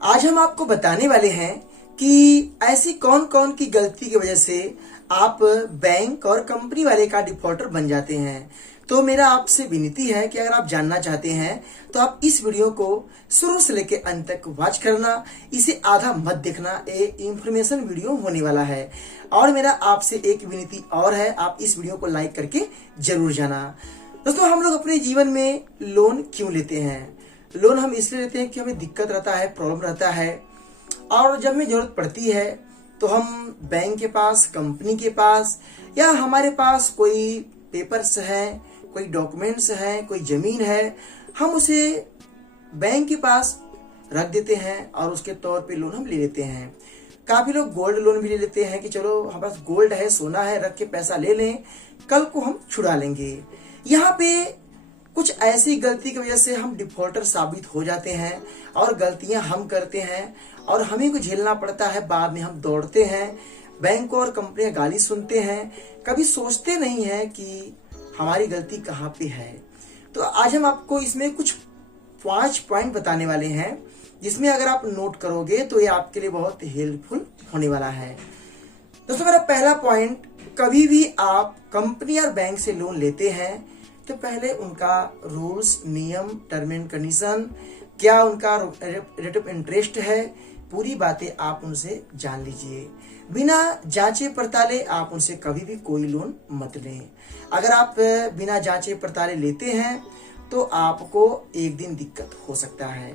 आज हम आपको बताने वाले हैं कि ऐसी कौन कौन की गलती की वजह से आप बैंक और कंपनी वाले का डिफॉल्टर बन जाते हैं। तो मेरा आपसे विनती है कि अगर आप जानना चाहते हैं तो आप इस वीडियो को शुरू से लेकर अंत तक वॉच करना, इसे आधा मत देखना। ये इंफॉर्मेशन वीडियो होने वाला है। और मेरा आपसे एक विनती और है, आप इस वीडियो को लाइक करके जरूर जाना। दोस्तों, हम लोग अपने जीवन में लोन क्यों लेते हैं? लोन हम इसलिए लेते हैं कि हमें दिक्कत रहता है, प्रॉब्लम रहता है, और जब हमें जरूरत पड़ती है तो हम बैंक के पास, कंपनी के पास, या हमारे पास कोई पेपर्स हैं, कोई डॉक्यूमेंट्स हैं, कोई जमीन है, हम उसे बैंक के पास रख देते हैं और उसके तौर पे लोन हम ले लेते हैं। काफी लोग गोल्ड लोन भी ले लेते हैं कि चलो हमारे पास गोल्ड है, सोना है, रख के पैसा ले लें, कल को हम छुड़ा लेंगे। यहाँ पे कुछ ऐसी गलती की वजह से हम डिफॉल्टर साबित हो जाते हैं और गलतियां हम करते हैं और हमें को झेलना पड़ता है। बाद में हम दौड़ते हैं, बैंक और कंपनियां गाली सुनते हैं, कभी सोचते नहीं हैं कि हमारी गलती कहाँ पे है। तो आज हम आपको इसमें कुछ 5 पॉइंट बताने वाले हैं, जिसमें अगर आप नोट करोगे तो ये आपके लिए बहुत हेल्पफुल होने वाला है। दोस्तों, मेरा पहला पॉइंट, कभी भी आप कंपनी और बैंक से लोन लेते हैं तो पहले उनका रूल्स, नियम, टर्म एंड कंडीशन, क्या उनका रेट ऑफ इंटरेस्ट है, पूरी बातें आप उनसे जान लीजिए। बिना जांचे पड़ताले आप उनसे कभी भी कोई लोन मत लें। अगर आप बिना जांचे पड़ताले लेते हैं तो आपको एक दिन दिक्कत हो सकता है।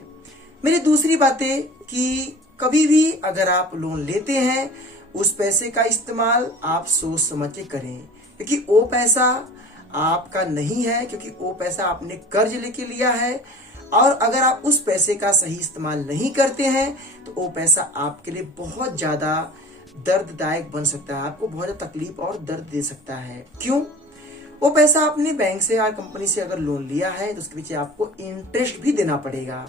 मेरी दूसरी बातें कि कभी भी अगर आप लोन लेते हैं, उस पैसे का इस्तेमाल आप सोच समझ के करें, क्योंकि वो पैसा आपका नहीं है, क्योंकि वो पैसा आपने कर्ज लेके लिया है। और अगर आप उस पैसे का सही इस्तेमाल नहीं करते हैं तो वो पैसा आपके लिए बहुत ज्यादा दर्ददायक बन सकता है, आपको बहुत ज्यादा तकलीफ और दर्द दे सकता है। क्यों? वो पैसा आपने बैंक से या कंपनी से अगर लोन लिया है तो उसके पीछे आपको इंटरेस्ट भी देना पड़ेगा।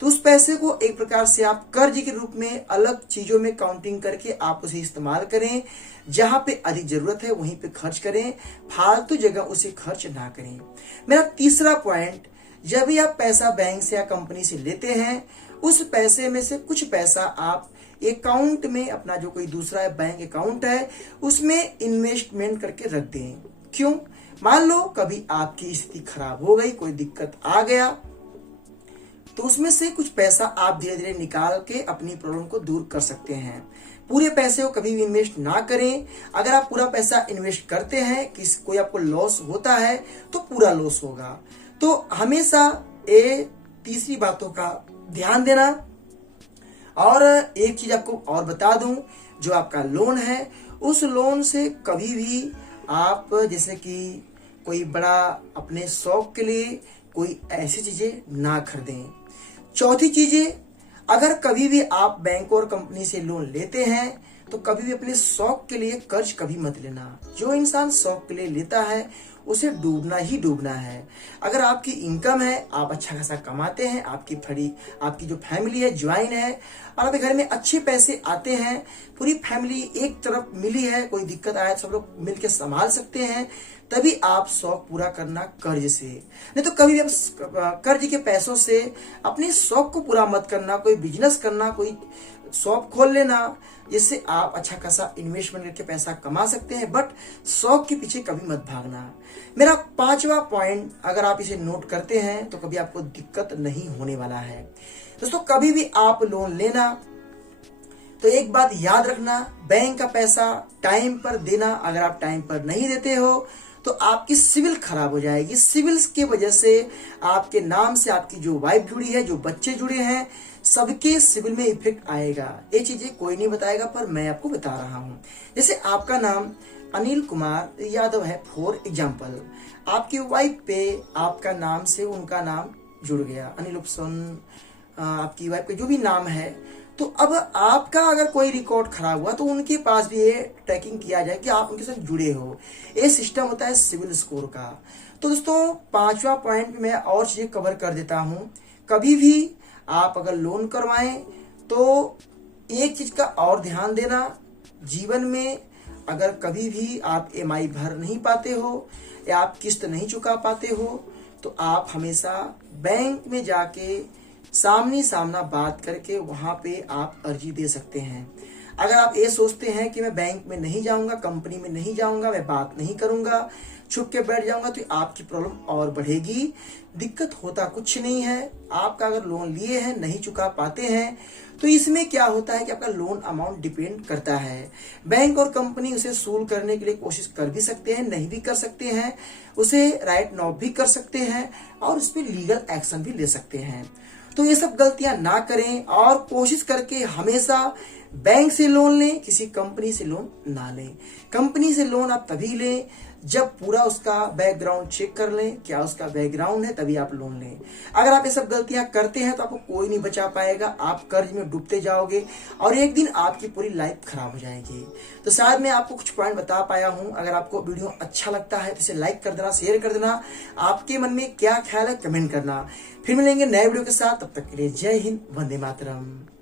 तो उस पैसे को एक प्रकार से आप कर्ज के रूप में अलग चीजों में काउंटिंग करके आप उसे इस्तेमाल करें। जहां पे अधिक जरूरत है वहीं पे खर्च करें, फालतू जगह उसे खर्च ना करें। मेरा तीसरा पॉइंट, जब भी आप पैसा बैंक से या कंपनी से लेते हैं, उस पैसे में से कुछ पैसा आप अकाउंट में, अपना जो कोई दूसरा बैंक अकाउंट है उसमें इन्वेस्टमेंट करके रख दें। क्यों? मान लो कभी आपकी स्थिति खराब हो गई, कोई दिक्कत आ गया, तो उसमें से कुछ पैसा आप धीरे धीरे निकाल के अपनी प्रॉब्लम को दूर कर सकते हैं। पूरे पैसे को कभी भी इन्वेस्ट ना करें। अगर आप पूरा पैसा इन्वेस्ट करते हैं, कोई आपको लॉस होता है तो पूरा लॉस होगा। तो हमेशा ये तीसरी बातों का ध्यान देना। और एक चीज आपको और बता दूं, जो आपका लोन है उस लोन से कभी भी आप, जैसे कि कोई बड़ा अपने शौक के लिए कोई ऐसी चीजें ना खरीदें। चौथी चीजें, अगर कभी भी आप बैंक और कंपनी से लोन लेते हैं तो कभी भी अपने शौक के लिए कर्ज कभी मत लेना। जो इंसान शौक के लिए लेता है उसे डूबना ही डूबना है। अगर आपकी इनकम है, आप अच्छा खासा कमाते हैं, आपकी जो फैमिली है ज्वाइन है और आपके घर में अच्छे पैसे आते हैं, पूरी फैमिली एक तरफ मिली है, कोई दिक्कत आए सब लोग मिलकर संभाल सकते हैं, तभी आप शौक पूरा करना कर्ज से। नहीं तो कभी भी आप कर्ज के पैसों से अपने शौक को पूरा मत करना। कोई बिजनेस करना, कोई शॉप खोल लेना, जिससे आप अच्छा खासा इन्वेस्टमेंट करके पैसा कमा सकते हैं, बट शौक के पीछे कभी मत भागना। मेरा 5वां पॉइंट, अगर आप इसे नोट करते हैं तो कभी आपको दिक्कत नहीं होने वाला है। दोस्तों, कभी भी आप लोन लेना तो एक बात याद रखना, बैंक का पैसा टाइम पर देना। अगर आप टाइम पर नहीं देते हो तो आपकी सिविल खराब हो जाएगी। सिविल्स की वजह से आपके नाम से आपकी जो वाइफ जुड़ी है, जो बच्चे जुड़े हैं, सबके सिविल में इफेक्ट आएगा। ये चीजें कोई नहीं बताएगा, पर मैं आपको बता रहा हूं। जैसे आपका नाम अनिल कुमार यादव है, फॉर एग्जाम्पल, आपकी वाइफ पे आपका नाम से उनका नाम जुड़ गया, अनिल उपसन, आपकी वाइफ का जो भी नाम है, तो अब आपका अगर कोई रिकॉर्ड खराब हुआ तो उनके पास भी ये ट्रैकिंग किया जाए कि आप उनके साथ जुड़े हो। ये सिस्टम होता है सिविल स्कोर का। तो दोस्तों, 5वां पॉइंट में और चीजें कवर कर देता हूं। कभी भी आप अगर लोन करवाएं तो एक चीज का और ध्यान देना, जीवन में अगर कभी भी आप EMI भर नहीं पाते हो या आप किस्त नहीं चुका पाते हो तो आप हमेशा बैंक में जाके सामने सामना बात करके वहां पे आप अर्जी दे सकते हैं। अगर आप ये सोचते हैं कि मैं बैंक में नहीं जाऊंगा, कंपनी में नहीं जाऊंगा, मैं बात नहीं करूंगा, छुप के बैठ जाऊंगा, तो आपकी प्रॉब्लम और बढ़ेगी। दिक्कत होता कुछ नहीं है। आपका अगर लोन लिए हैं नहीं चुका पाते हैं तो इसमें क्या होता है कि आपका लोन अमाउंट डिपेंड करता है। बैंक और कंपनी उसे सूल करने के लिए कोशिश कर भी सकते हैं, नहीं भी कर सकते हैं, उसे राइट नाउ भी कर सकते हैं और उस पर लीगल एक्शन भी ले सकते हैं। तो ये सब गलतियां ना करें और कोशिश करके हमेशा बैंक से लोन लें, किसी कंपनी से लोन ना लें। कंपनी से लोन आप तभी लें जब पूरा उसका बैकग्राउंड चेक कर लें, क्या उसका बैकग्राउंड है, तभी आप लोन लें। अगर आप ये सब गलतियां करते हैं तो आपको कोई नहीं बचा पाएगा, आप कर्ज में डूबते जाओगे और एक दिन आपकी पूरी लाइफ खराब हो जाएगी। तो शायद मैं आपको कुछ पॉइंट बता पाया हूं। अगर आपको वीडियो अच्छा लगता है तो इसे लाइक कर देना, शेयर कर देना। आपके मन में क्या ख्याल है कमेंट करना। फिर मिलेंगे नए वीडियो के साथ, तब तक के लिए जय हिंद, वंदे मातरम।